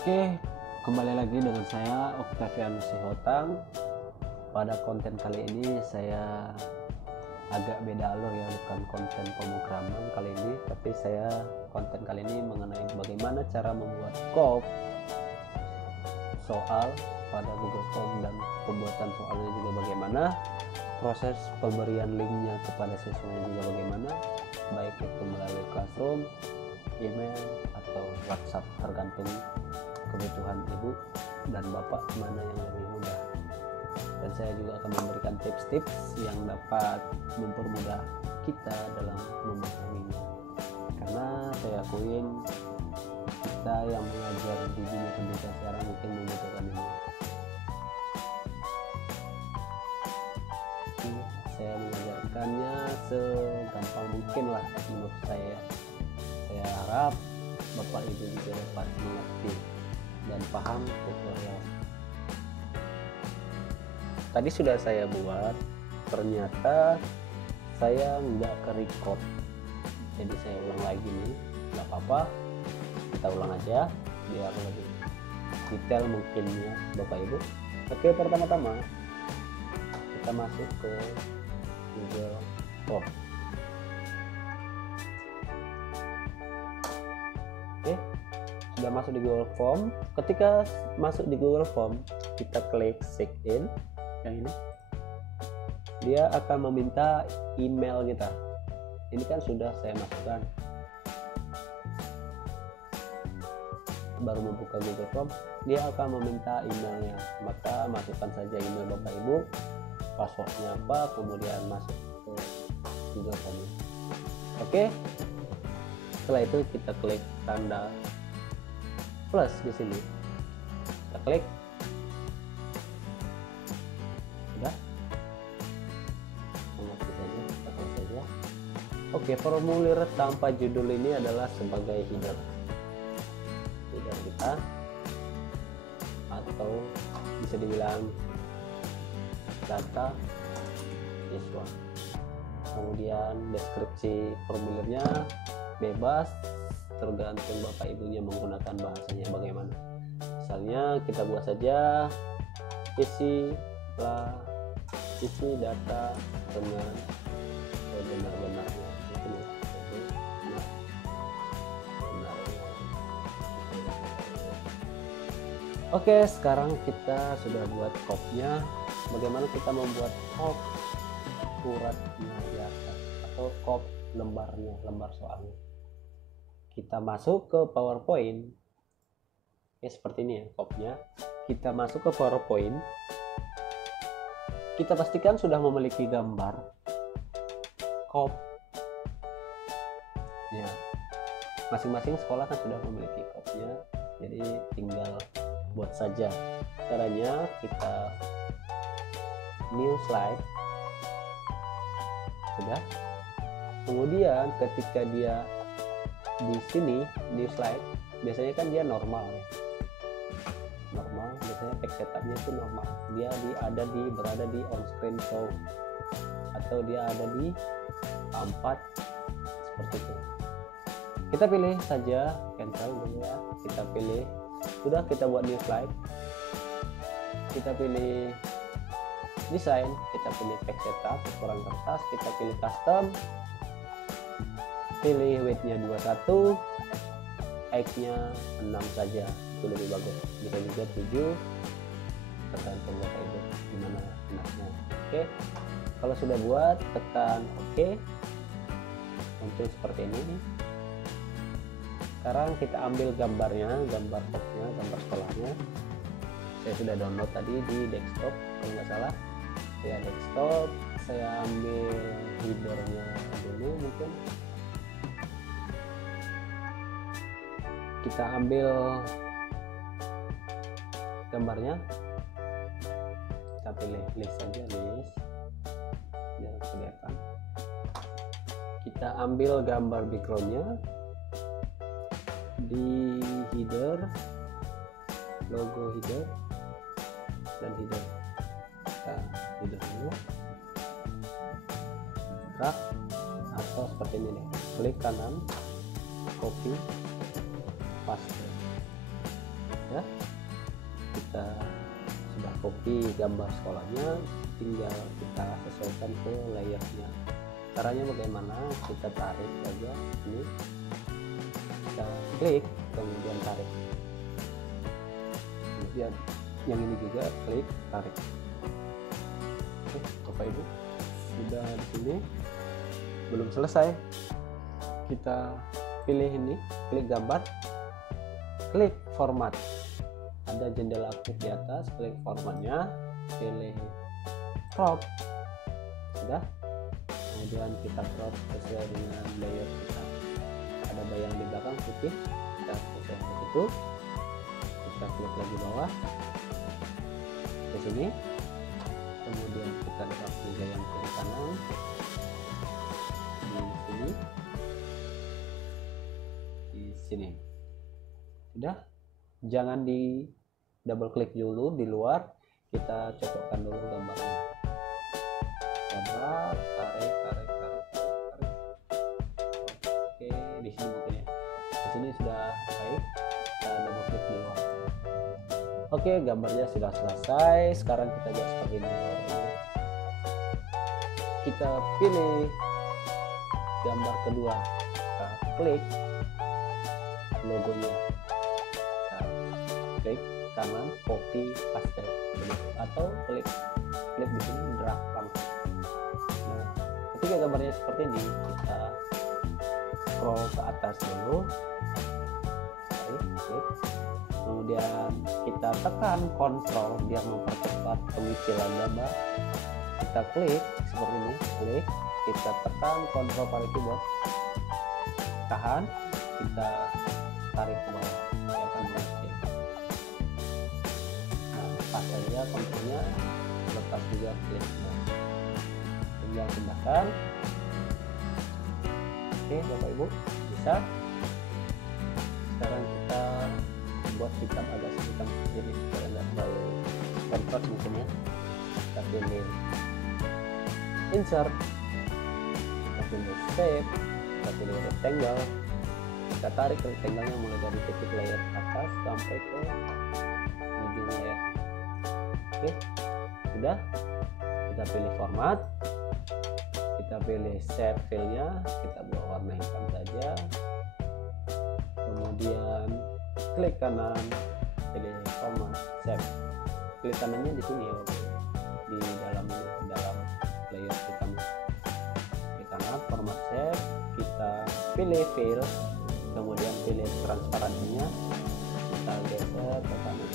Oke, kembali lagi dengan saya Octavianus Sihotang. Pada konten kali ini saya agak beda alur ya, bukan konten pemrograman kali ini, tapi saya konten kali ini mengenai bagaimana cara membuat copy soal pada Google Form dan pembuatan soalnya juga bagaimana, proses pemberian linknya kepada siswanya juga bagaimana, baik itu melalui Classroom, email atau WhatsApp, tergantung kebutuhan ibu dan bapak mana yang lebih mudah. Dan saya juga akan memberikan tips-tips yang dapat mempermudah kita dalam memahaminya, karena saya akuin kita yang mengajar di dunia pendidikan sekarang mungkin membutuhkan ini. Saya mengajarkannya segampang mungkin lah menurut saya. Saya harap bapak ibu juga dapat mengerti dan paham tutorial. Tadi sudah saya buat, ternyata saya nggak ke record, jadi saya ulang lagi nih. Nggak apa-apa, kita ulang aja biar lebih detail mungkin ya bapak ibu. Oke, pertama-tama kita masuk ke Google Form. Oke, sudah masuk di Google Form. Ketika masuk di Google Form, kita klik sign in yang ini. Dia akan meminta email kita. Ini kan sudah saya masukkan. Baru membuka Google Form, dia akan meminta emailnya. Maka masukkan saja email bapak ibu, passwordnya apa, kemudian masuk ke Google Form. Oke. Setelah itu kita klik tanda plus di sini, kita klik, sudah, mengerti saja, kita klik saja. Oke, formulir tanpa judul ini adalah sebagai header kita, atau bisa dibilang data siswa. Kemudian deskripsi formulirnya bebas, tergantung bapak ibunya menggunakan bahasanya bagaimana. Misalnya kita buat saja isi data dengan sebenar-benarnya. Oke, sekarang kita sudah buat copy-nya. Bagaimana kita membuat copy suratnya di atas atau copy lembarnya, lembar soalnya. Kita masuk ke PowerPoint. Ya, seperti ini ya copy-nya. Kita masuk ke PowerPoint. Kita pastikan sudah memiliki gambar copy. Ya, masing-masing sekolah kan sudah memiliki copy-nya. Jadi tinggal buat saja. Caranya kita new slide. Sudah. Kemudian ketika dia di sini new slide, biasanya kan dia normal ya. Normal, biasanya text setupnya itu normal. Dia berada di on screen show, atau dia ada di A4 seperti itu. Kita pilih saja cancel dulu ya. Kita pilih, sudah, kita buat new slide. Kita pilih desain, kita pilih text setup, ukuran kertas, kita pilih custom, pilih weight-nya 21, height-nya 6 saja, itu lebih bagus. Bisa juga 7, tergantung bapak ibu gimana enaknya. Oke, kalau sudah buat, tekan oke, muncul seperti ini. Sekarang kita ambil gambarnya, gambar boxnya, gambar sekolahnya. Saya sudah download tadi di desktop kalau nggak salah ya, desktop. Saya ambil headernya dulu, mungkin kita ambil gambarnya, kita pilih list saja, list biar kelihatan. Kita ambil gambar backgroundnya di header, logo header dan header. Kita header dulu, drag atau seperti ini deh, klik kanan, copy, paste. Ya, kita sudah copy gambar sekolahnya, tinggal kita sesuaikan ke layernya. Caranya bagaimana? Kita tarik saja ini, kita klik kemudian tarik, kemudian yang ini juga klik tarik. Oke, Bapak Ibu, sudah di sini. Belum selesai, kita pilih ini, klik gambar, klik format, ada jendela aktif di atas, klik formatnya, pilih crop, sudah. Kemudian kita crop sesuai dengan layer kita. Ada bayang di belakang putih, kita sesuai ke situ. Kita klik lagi bawah ke sini, kemudian kita lihat juga yang kiri kanan di sini. Sudah, jangan di double klik dulu di luar, kita cocokkan dulu gambarnya. Gambar, tarik. Oke, di sini mungkin ya. Di sini sudah baik. Kita double klik di luar. Oke, gambarnya sudah selesai. Sekarang kita buat seperti ini. Kita pilih gambar kedua, kita klik logonya, kita klik kanan, copy paste, atau klik di sini drag langsung. Nah, ketika gambarnya seperti ini, kita scroll ke atas dulu, klik, kemudian kita tekan Ctrl biar mempercepat pengicilan gambar. Kita klik seperti ini, klik, kita tekan Ctrl pada keyboard, tahan, kita tarik ke bawah, dia akan mengecil. Nah, lepas saja kontrolnya, lepas juga kliknya, tinggal pindahkan. Oke, Bapak Ibu, bisa. Sekarang kita buat hitam agak sedikit jadi supaya nggak terlalu comfort mungkin ya. Kita pilih insert, kita pilih shape, kita pilih rectangle, kita tarik rectangle-nya mulai dari titik layer atas sampai ke ujung layer. Oke, sudah. Kita pilih format, kita pilih shape fill-nya, kita buat warna hitam saja, kemudian klik kanan, pilih format shape, klik kanannya di sini ya, di dalam layer hitam. Klik kanan format shape, kita pilih fill, kemudian pilih transparansinya, kita geser ke kanan.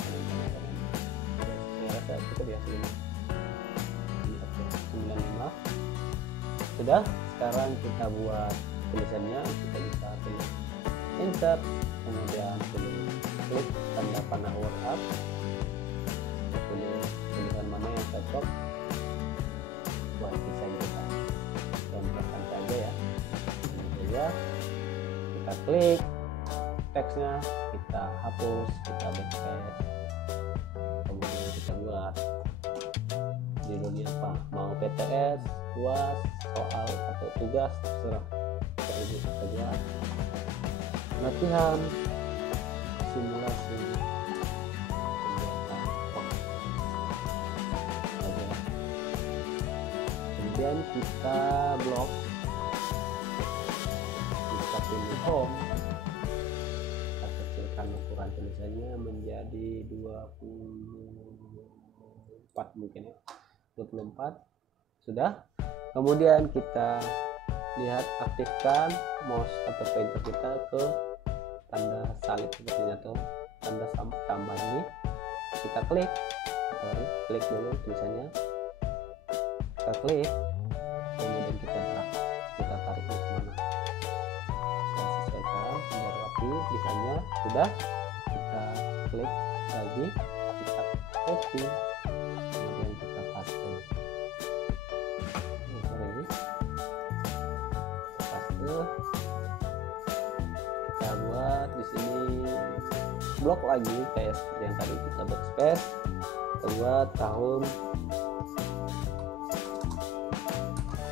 Saya rasa cukup ya segini. 95. Sudah. Sekarang kita buat tulisannya, kita bisa pilih insert, kemudian pilih klik tanda panah word up, pilih pilihan mana yang cocok buat desain kita. Contohkan saja ya, ini saja. Kita klik teksnya, kita hapus, kita backspace, kemudian kita buat judulnya apa, mau PTS, UAS, soal atau tugas, terserah. Kita buat latihan simulasi kemudian kita blok, kita pilih home, kita kecilkan ukuran tulisannya menjadi 24 mungkin ya, 24. Sudah. Kemudian kita lihat, aktifkan mouse atau pointer kita ke tanda salib seperti atau tanda tambah ini, kita klik dulu tulisannya, kita klik, kemudian kita drag, kita tarik ke mana, kita sesuaikan biar rapi desainnya. Sudah, kita klik lagi, kita copy, kemudian kita paste. Kita buat di sini blok lagi kayak seperti yang tadi, kita backspace, kita buat tahun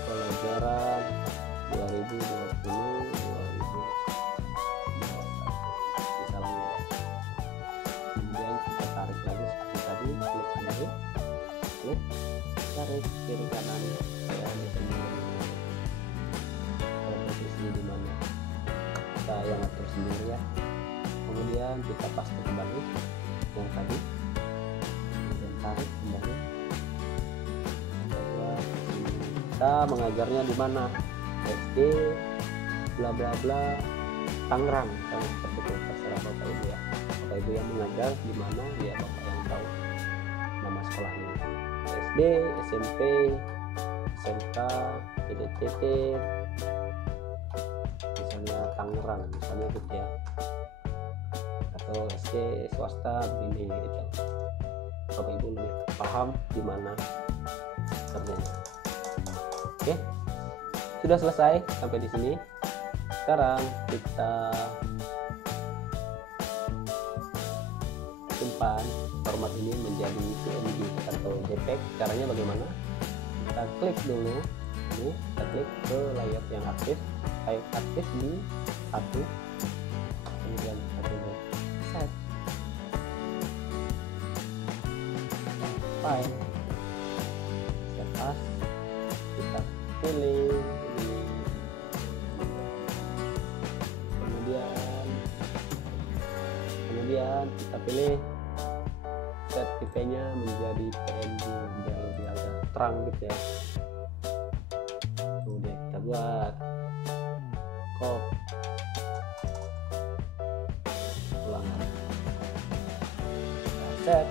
pelajaran 2020-2021 misalnya. Kemudian tarik kiri kanan ya di sini. Kalau posisi di mana kita yang atur sendiri ya. Kemudian kita paste kembali yang tadi, kemudian tarik kembali. Kita mengajarnya di mana, SD bla bla bla Tangerang, misalnya seperti itu, terserah bapak ibu ya. Bapak ibu yang mengajar di mana ya bapak yang tahu nama sekolahnya. SD, SMP, SMK, TTT, misalnya Tangerang, misalnya gitu ya. Atau SD swasta begini gitu. Bapak ibu lebih paham di mana kerjanya. Oke, sudah selesai sampai di sini. Sekarang kita simpan format ini menjadi PNG atau JPEG. Caranya bagaimana? Kita klik dulu ini, kita klik ke layer yang aktif, file aktif di satu, kemudian kita pilih set file, set as, kita pilih di, kemudian kita pilih set tipenya menjadi PNG biar lebih agak terang gitu ya. Kemudian kita buat copy ulangan, set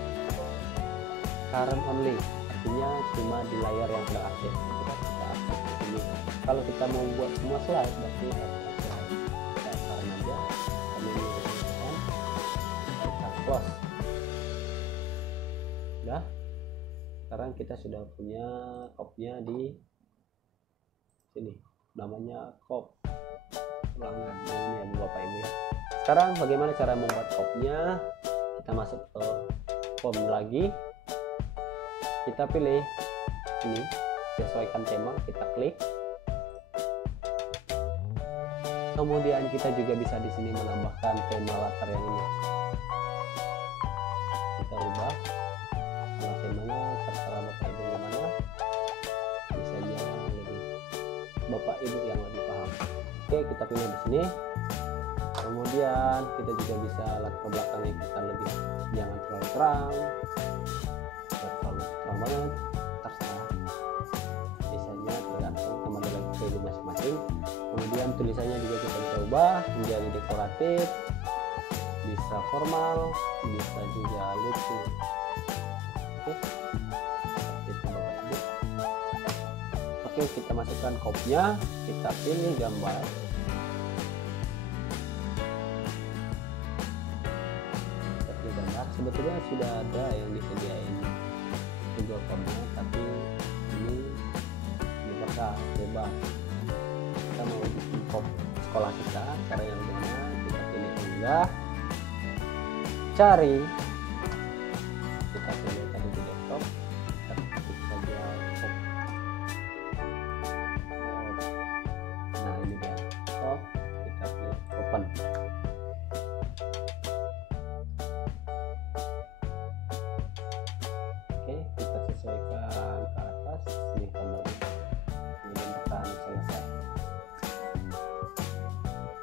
current only, artinya cuma di layar yang sudah aktif. Kita aktif di sini. Kalau kita mau buat semua slide berarti kita current aja, menu kan, kita close. Udah. Sekarang kita sudah punya kopnya di sini, namanya kop ulangan ini ya bapak ibu ya. Sekarang bagaimana cara membuat kopnya? Kita masuk ke form lagi, kita pilih ini sesuaikan tema, kita klik. Kemudian kita juga bisa di sini menambahkan tema latar yang ini, kita ubah karena temanya terserah bapak ibu gimana, misalnya lebih bapak ibu yang lebih paham. Oke, kita pilih di sini. Kemudian kita juga bisa latar belakangnya kita lebih jangan terlalu terang, terlalu terang banget, terserah, misalnya tergantung kembali lagi ke ibu masing-masing. Kemudian tulisannya juga kita bisa ubah menjadi dekoratif, bisa formal, bisa juga lucu. Oke, seperti itu bapak ibu. Oke, kita masukkan kopnya, kita pilih gambar. Kita pilih gambar. Sebetulnya sudah ada yang disediain Google Formnya, tapi ini dibuka bebas. Kita mau bikin kop sekolah kita, cara yang gimana? Kita pilih unggah, cari, kita pilih tadi di desktop, kita ketik saja kop. Nah ini dia kop, kita pilih open. Oke, kita sesuaikan ke atas ini kembali, kemudian tekan selesai.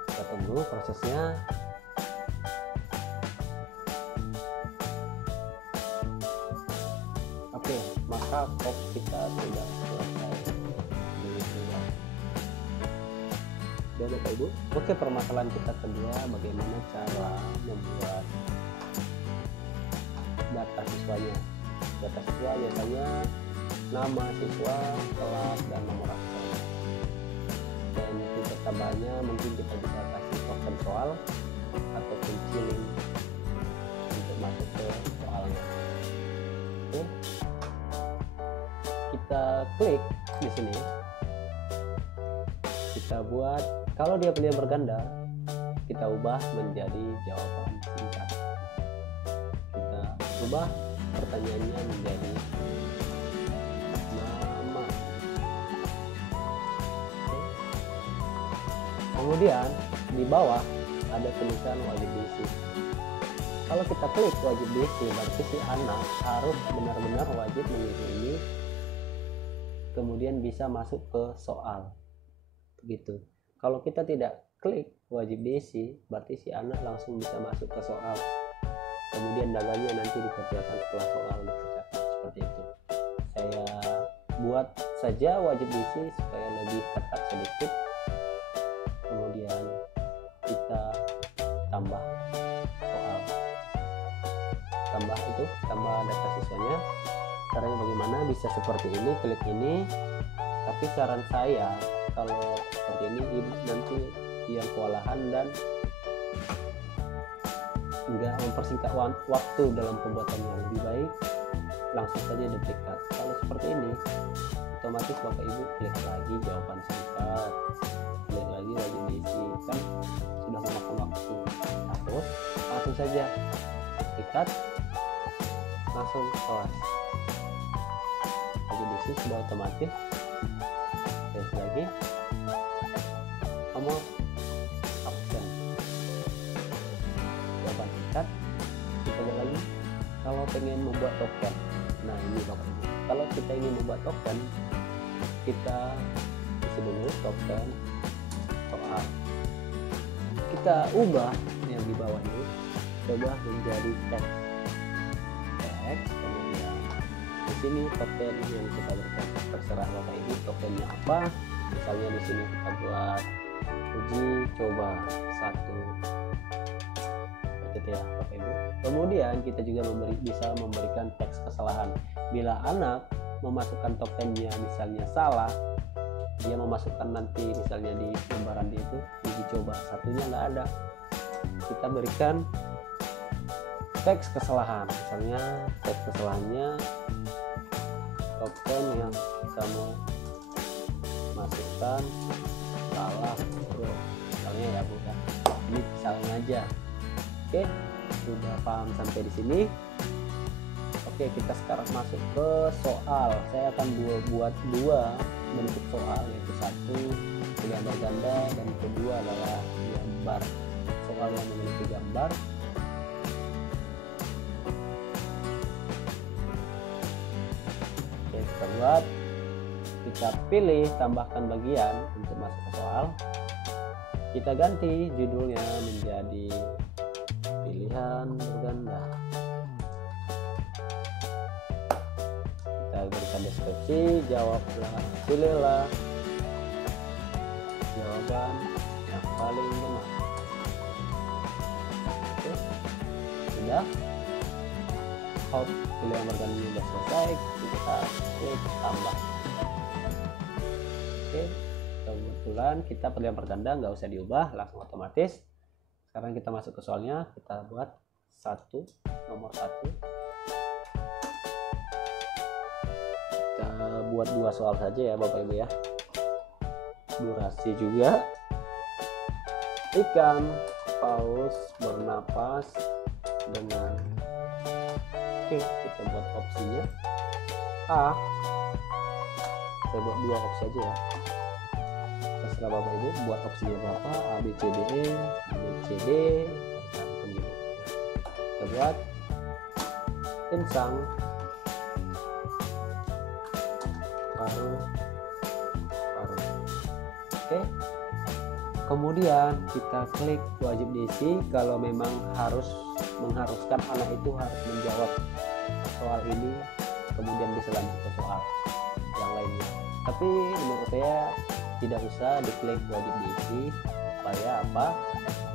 Kita tunggu prosesnya. Oke, maka kop kita sudah selesai. Sudah bapak ibu. Oke, permasalahan kita kedua, bagaimana cara membuat data siswanya. Data siswa biasanya nama siswa, kelas, dan nomor absen. Dan titik tambahnya mungkin kita bisa kasih token soal atau kunci link untuk masuk ke soalnya. Oke, kita klik di sini, kita buat, kalau dia pilihan berganda kita ubah menjadi jawaban singkat. Kita ubah pertanyaannya menjadi nama. Oke. Kemudian di bawah ada tulisan wajib diisi. Kalau kita klik wajib diisi, berarti si anak harus benar-benar wajib mengisi ini kemudian bisa masuk ke soal begitu. Kalau kita tidak klik wajib diisi, berarti si anak langsung bisa masuk ke soal, kemudian dagannya nanti dikerjakan setelah soal dikerjakan, seperti itu. Saya buat saja wajib diisi supaya lebih ketat sedikit, kemudian kita tambah soal, tambah data siswanya. Caranya bagaimana? Bisa seperti ini, klik ini. Tapi saran saya kalau seperti ini ibu nanti yang kewalahan dan enggak mempersingkat waktu dalam pembuatannya. Lebih baik langsung saja duplikat. Kalau seperti ini otomatis bapak ibu klik lagi jawaban singkat, klik lagi wajib diisi, kan sudah memakan waktu. Terus langsung saja duplikat, langsung kelas wajib diisi sudah otomatis. Terus lagi nomor absen, jawaban singkat. Kita lihat lagi kalau pengen membuat token. Nah ini bapak ibu, kalau kita ingin membuat token, kita isi dulu token soal, kita ubah yang di bawah ini, coba menjadi teks, kemudian di sini token yang kita berikan terserah bapak ibu tokennya apa. Misalnya di sini kita buat uji coba 1, seperti ya bapak ibu. Kemudian kita juga bisa memberikan teks kesalahan. Bila anak memasukkan tokennya misalnya salah, dia memasukkan nanti misalnya di lembaran dia itu uji coba 1-nya nggak ada, kita berikan teks kesalahan. Misalnya teks kesalahannya token yang kamu masukkan salah, misalnya ya Bu ya. Ini misalnya aja. Oke, sudah paham sampai di sini. Oke, kita sekarang masuk ke soal. Saya akan buat dua bentuk soal, yaitu satu gambar ganda dan kedua adalah gambar. Soal yang memiliki gambar. Oke, kita buat. Kita pilih tambahkan bagian untuk masuk ke soal. Kita ganti judulnya menjadi pilihan berganda. Kita berikan deskripsi, jawablah, pilihlah jawaban yang paling benar. Oke, sudah. Hop, pilihan berganda sudah selesai. Kita klik tambah. Oke, kebetulan kita pilihan berganda nggak usah diubah, langsung otomatis. Sekarang kita masuk ke soalnya, kita buat nomor 1. Kita buat 2 soal saja ya Bapak Ibu ya. Durasi juga. Ikan paus bernapas dengan. Oke, kita buat opsinya A. Saya buat 2 opsi aja ya. Terserah Bapak Ibu buat opsinya berapa, A, B, C, D, E, A, B, C, D, tergantung Ibu. Kita buat insang paru. Oke. Kemudian kita klik wajib diisi kalau memang mengharuskan anak itu harus menjawab soal ini, kemudian bisa lanjut ke soal yang lainnya. Tapi menurut saya tidak usah diklik wajib diisi, supaya apa?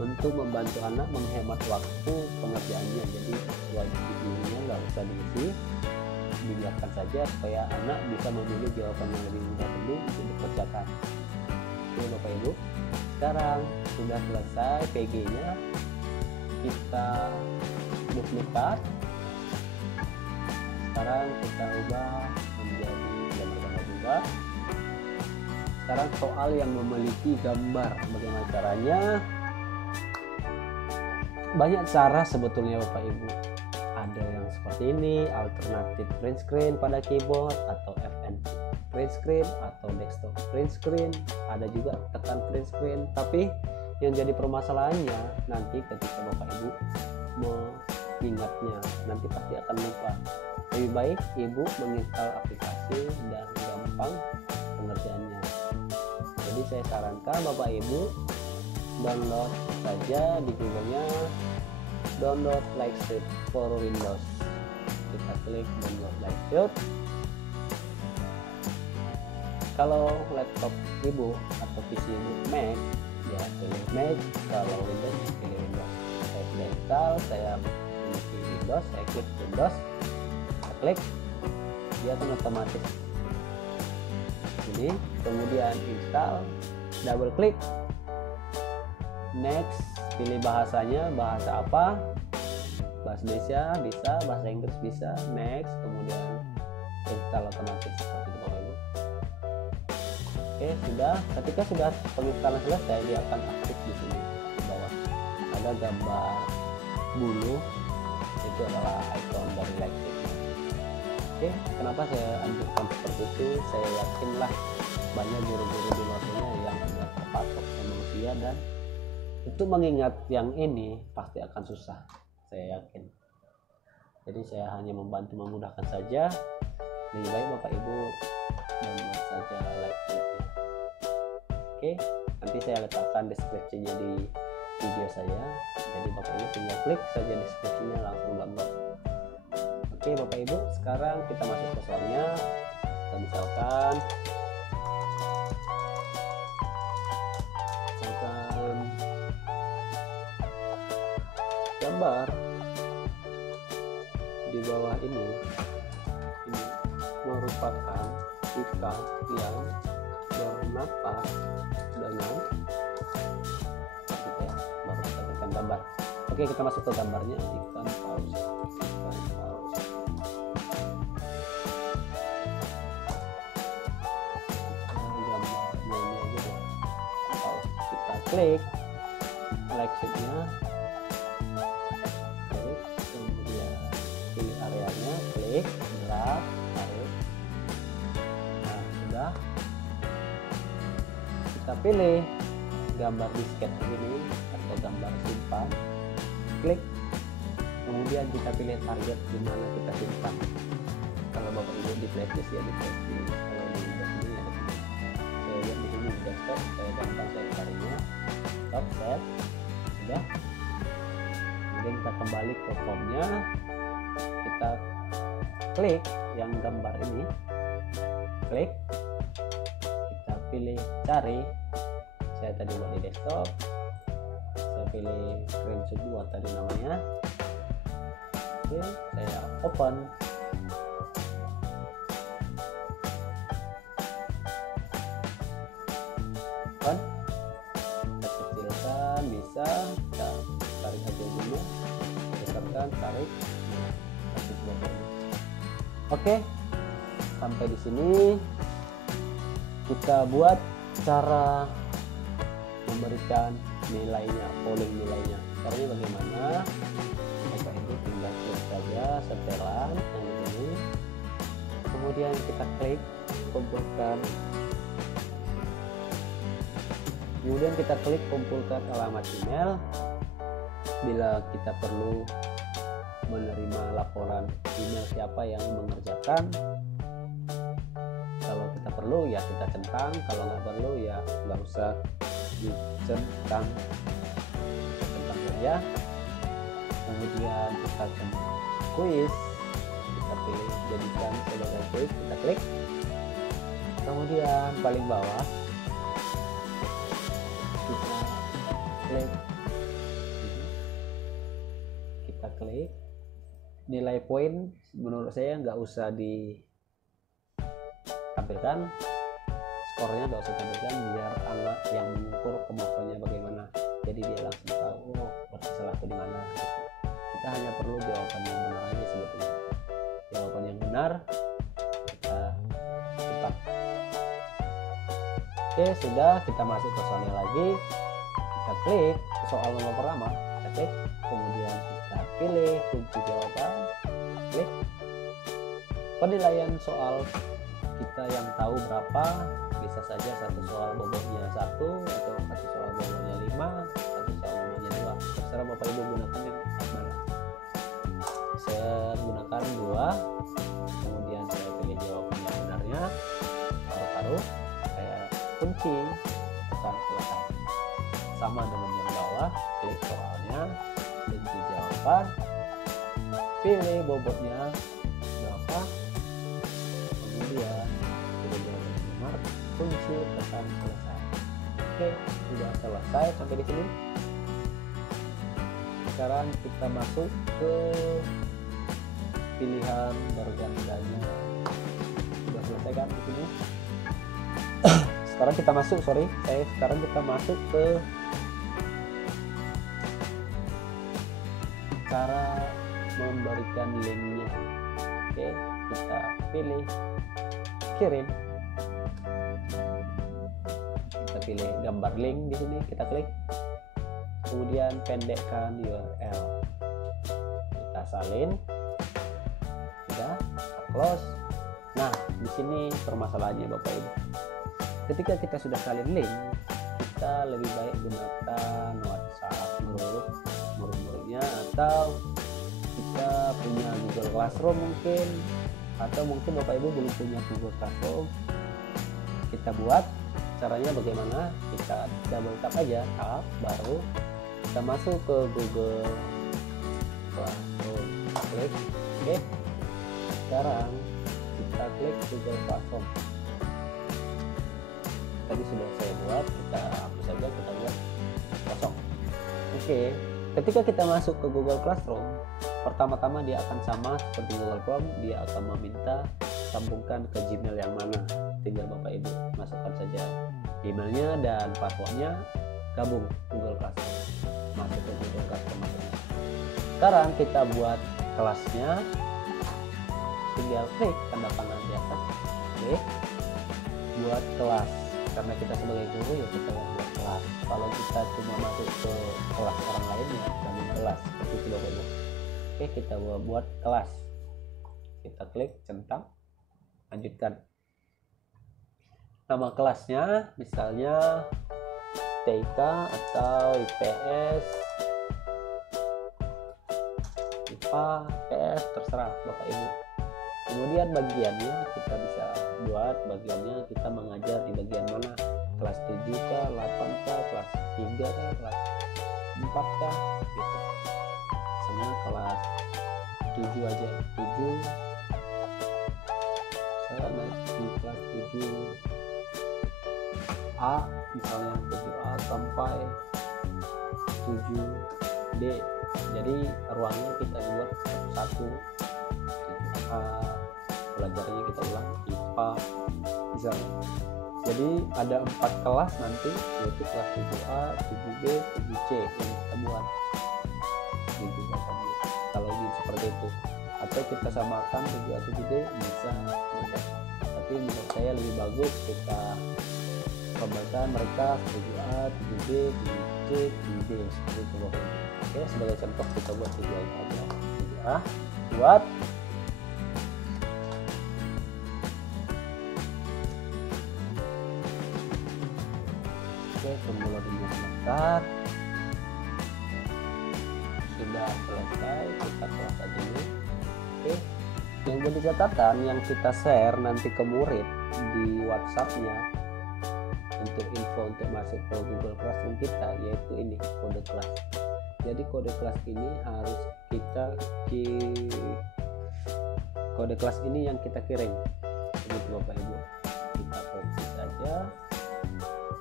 Untuk membantu anak menghemat waktu pengerjaannya. Jadi wajib diisinya nggak usah diisi, dibiarkan saja supaya anak bisa memilih jawaban yang lebih mudah dulu untuk dikerjakan. Oke Bapak Ibu, sekarang sudah selesai PG-nya, kita duplikat. Sekarang kita ubah menjadi gambar juga. Sekarang soal yang memiliki gambar, bagaimana caranya? Banyak cara sebetulnya Bapak Ibu. Ada yang seperti ini, alternatif print screen pada keyboard, atau FN print screen, atau desktop print screen. Ada juga tekan print screen. Tapi yang jadi permasalahannya nanti ketika Bapak Ibu mengingatnya, nanti pasti akan lupa. Lebih baik Ibu menginstal aplikasi dan gampang pengerjaannya. Jadi saya sarankan Bapak Ibu download saja di Google-nya, download Lightspeed for Windows. Kita klik download Lightspeed. Kalau laptop Ibu atau PC Ibu Mac, ya pilih Mac. Kalau Windows pilih Windows. Saya sudah install, saya memiliki Windows, saya klik Windows, saya klik, dia akan otomatis ini. Kemudian install, double klik, next, pilih bahasanya, bahasa apa, bahasa Indonesia bisa, bahasa Inggris bisa, next, kemudian install otomatis seperti itu Bapak Ibu. Oke, sudah. Ketika sudah penginstalan selesai, dia akan aktif di sini di bawah ada gambar bulu, itu adalah icon dari Lightspeed. Oke, kenapa saya anjurkan seperti itu? Saya yakinlah banyak guru-guru di luar sana yang sudah terpatok sama usia, dan untuk mengingat yang ini pasti akan susah, saya yakin. Jadi saya hanya membantu memudahkan saja. Lebih baik Bapak Ibu download saja Lightspeed. Oke, nanti saya letakkan deskripsinya di video saya. Jadi Bapak Ibu tinggal klik saja deskripsinya, langsung download. Oke Bapak Ibu, sekarang kita masuk ke soalnya. Kita misalkan gambar di bawah ini merupakan ikan yang bernapas dengan kita baru kita tekan gambar. Oke, kita masuk ke gambarnya. Ikan paus, ikan paus. Gambarnya ini aja deh, paus. Kita klik Lightspeed-nya, klik, kemudian pilih areanya, klik, drag, tarik. Nah, sudah. Kita pilih gambar disket ini atau gambar simpan, klik, kemudian kita pilih target di mana kita simpan. Kalau Bapak Ibu di flash ya di flash disk, kalau di Windows ini ya di sini. Saya lihat di sini desktop, saya gampang saya carinya. Stop, set, sudah. Kemudian kita kembali ke formnya, kita klik yang gambar ini, klik, kita pilih cari. Saya tadi buat di desktop, saya pilih screenshot 2 tadi namanya. Oke, saya open. Open, kita kecilkan, bisa kita tarik aja dulu, besarkan, tarik. Oke, sampai di sini kita buat cara memberikan nilainya, polling nilainya. Caranya bagaimana? Bapak Ibu tinggal klik saja setelan yang ini, kemudian kita klik kumpulkan, kemudian kita klik kumpulkan alamat email. Bila kita perlu menerima laporan email siapa yang mengerjakan, kalau kita perlu ya kita centang, kalau nggak perlu ya nggak usah dicentang, centang saja. Kemudian kita kuis, kita pilih jadikan sebagai kuis, kita klik. Kemudian paling bawah kita klik, nilai poin. Menurut saya nggak usah ditampilkan, skornya nggak usah tampilkan, biar alat yang mengukur kemampuannya bagaimana, jadi dia langsung tahu oh salah aku di mana gitu. Kita hanya perlu jawaban yang benar aja sebetulnya. Jawaban yang benar kita simpan. Oke, sudah. Kita masuk ke soalnya lagi, kita klik soal nomor pertama, kita klik, kemudian kita pilih kunci jawaban, klik. Penilaian soal kita yang tahu berapa, bisa saja satu soal bobotnya 1, atau satu soal bobotnya 5, satu soal bobotnya 2, terserah Bapak Ibu gunakan yang mana. Saya gunakan 2, kemudian saya pilih jawaban yang benarnya, kunci, tekan selesai. Sama dengan yang bawah, klik soalnya, kunci jawaban, pilih bobotnya berapa, kemudian pilih jawaban benar, kunci, tekan selesai. Oke, sudah selesai sampai di sini. Sekarang kita masuk ke pilihan bergandanya. Sudah selesai kan di sini? Sekarang kita masuk ke cara memberikan linknya. Oke, kita pilih kirim. Kita pilih gambar link di sini, kita klik. Kemudian pendekkan URL. Kita salin. Sudah, kita close. Nah, di sini permasalahannya Bapak Ibu. Ketika kita sudah salin link, kita lebih baik gunakan WhatsApp grup murid-muridnya, atau kita punya Google Classroom mungkin, atau mungkin Bapak Ibu belum punya Google Classroom. Kita buat caranya bagaimana? Kita double tap aja, tab baru kita masuk ke Google Classroom, kita klik. Oke, sekarang kita klik Google Classroom. Tadi sudah saya buat, kita hapus saja, kita buat kosong. Oke, ketika kita masuk ke Google Classroom, pertama-tama dia akan sama seperti Google Chrome, dia akan meminta sambungkan ke Gmail yang mana. Tinggal Bapak Ibu masukkan saja emailnya dan passwordnya, gabung Google Classroom, masuk ke Google Classroom. Sekarang kita buat kelasnya, tinggal klik tanda panah di atas. Oke, buat kelas. Karena kita sebagai guru ya kita buat kelas. Kalau kita cuma masuk ke kelas orang lain ya kami kelas seperti itu Bapak Ibu. Oke, kita buat kelas. Kita klik centang, lanjutkan. Nama kelasnya misalnya TK atau IPS, IPA, PS, terserah Bapak Ibu. Kemudian bagiannya kita bisa buat bagiannya, kita mengajar di bagian mana, kelas 7 kah, 8 kah, kelas 3 kah, kelas 4 kah, gitu. Misalnya kelas 7 aja, 7 saya naik di kelas 7A, misalnya 7A sampai 7D. Jadi ruangnya kita buat satu, 7A, belajarnya kita ulang IPA misalnya. Jadi ada 4 kelas nanti, yaitu kelas 7A, 7B, 7C yang kita buat gitu Bapak Ibu. Kalau ini seperti itu, atau kita samakan 7A 7D bisa juga. Tapi menurut saya lebih bagus kita pembahasan mereka 7A, 7B, 7C, 7D seperti itu Bapak Ibu. Oke, sebagai contoh kita buat 7A aja. 7A buat. Oke, tunggu loadingnya sebentar. Sudah selesai, kita close aja dulu. Oke, yang jadi catatan yang kita share nanti ke murid di WhatsApp-nya untuk info untuk masuk ke Google Classroom kita, yaitu ini kode kelas. Jadi kode kelas ini harus kita kode kelas ini yang kita kirim begitu Bapak Ibu. Kita copy saja,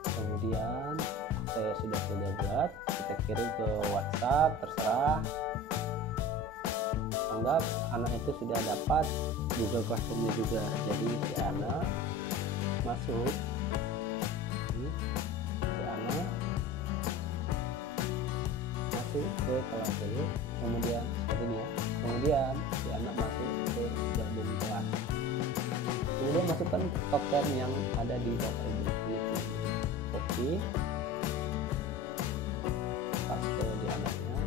kemudian saya sudah buat, kita kirim ke WhatsApp, terserah. Anggap anak itu sudah dapat Google Classroom-nya juga. Jadi si anak masuk, si anak masuk ke kelas dulu, kemudian seperti ini ya. Kemudian si anak masuk ke gabung kelas. Kemudian masukkan token yang ada di Bapak Ibu. Copy, paste di anaknya,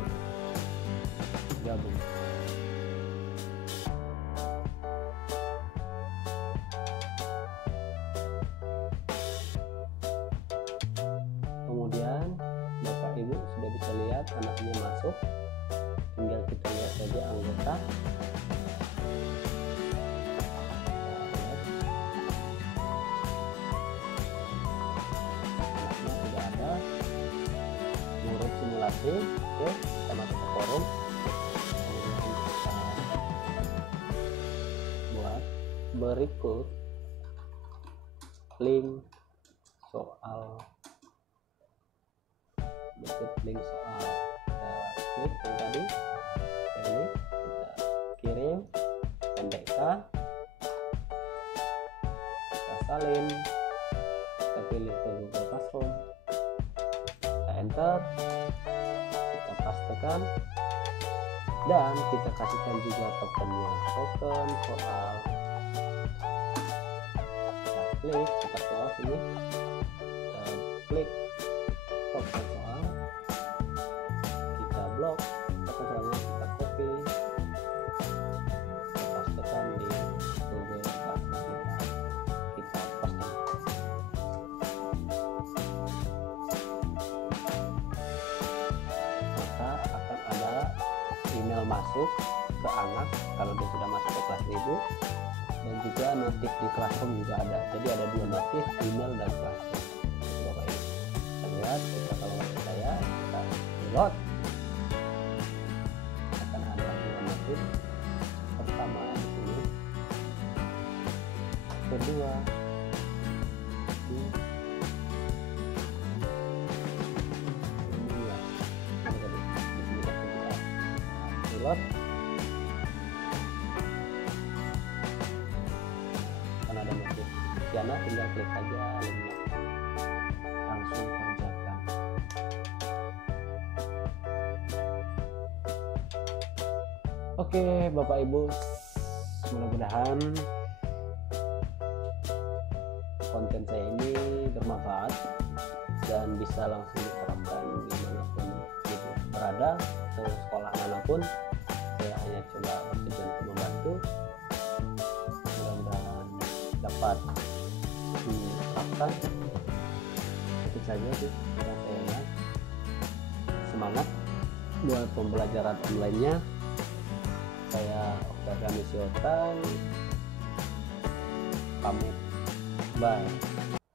gabung. Kemudian Bapak Ibu sudah bisa lihat anaknya masuk, tinggal kita lihat saja anggota. ini. Oke, kita masuk ke forum. Kemudian kita buat berikut link soal, kita klik yang tadi ini, kita kirim NDK, kita salin, kita pilih ke Google Classroom, kita enter, kita pastekan, dan kita kasihkan juga tokennya, token soal. Kita klik, kita close ini, kita klik token soal, kita blok token soalnya, kita copy, kita pastekan di Google Classroom kita paste. Maka akan ada email masuk ke anak kalau dia sudah masuk ke kelas 1000, dan juga notif di Classroom juga ada. Jadi ada dua notif, email dan Classroom. Bapak Ibu kita lihat, kita kalau saya kita reload, akan ada dua notif. Pertama di sini, kedua di reload, karena ada notif Yana, tinggal klik aja linknya, langsung kerjakan. Oke Bapak Ibu, mudah-mudahan konten saya ini bermanfaat dan bisa langsung diterapkan dimanapun Ibu berada atau sekolah manapun. Saya hanya coba bertujuan untuk membantu, mudah-mudahan dapat diterapkan. Itu saja sih yang saya lihat. Semangat buat pembelajaran online-nya. Saya Oktavianus Yotang pamit, bye.